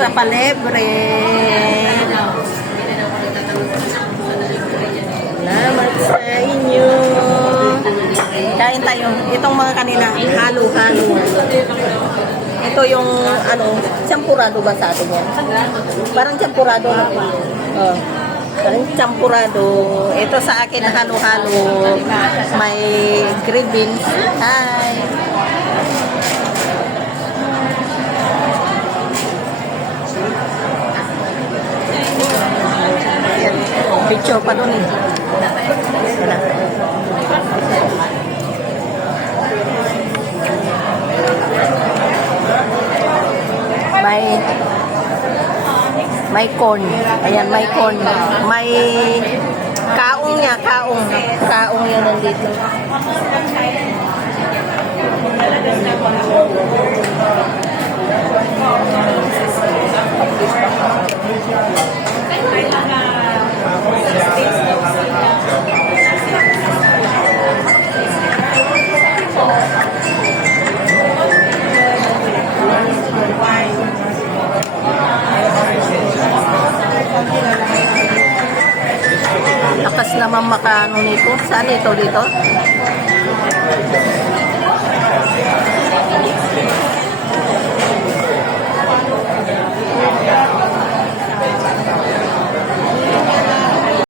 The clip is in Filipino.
sa Palebre. Salamat sa inyo. Kain tayo. Itong mga kanila, halo-halo. Ito yung, champurado ba sa atin yan? Parang champurado. Oh. Parang champurado. Ito sa akin, halo-halo. May green beans. Hi! Ayan. Picture pa dun eh. May corn. Ayan, may corn. May kaong niya, kaong. Kaong yan nandito. Lakas naman makaano nito. Saan ito dito?